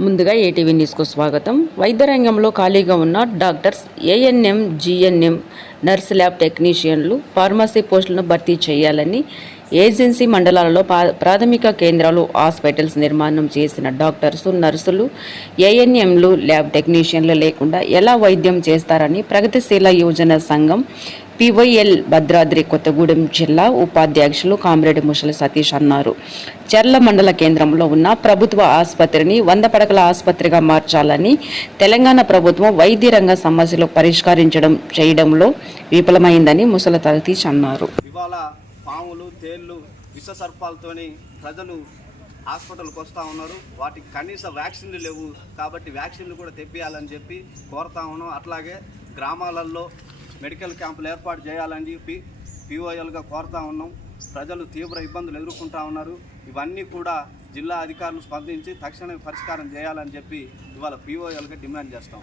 ముందుగా ఏటీవీ న్యూస్కు స్వాగతం. వైద్య రంగంలో ఖాళీగా ఉన్న doctors ANM GNM nurse lab టెక్నీషియన్లు pharmacy పోస్టులను భర్తీ చేయాలని ఏజెన్సీ మండలాలలో పా- ప్రాథమిక కేంద్రాలు హాస్పిటల్స్ నిర్మాణం చేసిన డాక్టర్స్ నర్సులు ఏఎన్ఎంలు ల్యాబ్ టెక్నీషియన్లు లేకుండా ఎలా వైద్యం చేస్తారని ప్రగతిశీల యోజన సంఘం పివైఎల్ భద్రాద్రి కొత్తగూడెం జిల్లా ఉపాధ్యక్షులు కామ్రేడ్ ముసలి సతీష్ అన్నారు. చర్ల మండల కేంద్రంలో ఉన్న ప్రభుత్వ ఆసుపత్రిని వంద పడకల ఆసుపత్రిగా మార్చాలని తెలంగాణ ప్రభుత్వం వైద్య రంగ సమస్యలు పరిష్కరించడం చేయడంలో విఫలమైందని ముసలి సతీష్ అన్నారు. ఇవాళ పాములు తేళ్ళు విష సర్పాలతోని ప్రజలు హాస్పిటల్కి వస్తూ ఉన్నారు. వాటికి కనీస వ్యాక్సిన్లు లేవు కాబట్టి వ్యాక్సిన్లు కూడా తెప్పియాలని చెప్పి కోరుతా ఉన్నాం. అట్లాగే గ్రామాలలో మెడికల్ క్యాంపులు ఏర్పాటు చేయాలని చెప్పి పీఓఎల్గా కోరుతా ఉన్నాం. ప్రజలు తీవ్ర ఇబ్బందులు ఎదుర్కొంటా ఉన్నారు. ఇవన్నీ కూడా జిల్లా అధికారులు స్పందించి తక్షణమే పరిష్కారం చేయాలని చెప్పి ఇవాళ పీఓఎల్గా డిమాండ్ చేస్తాం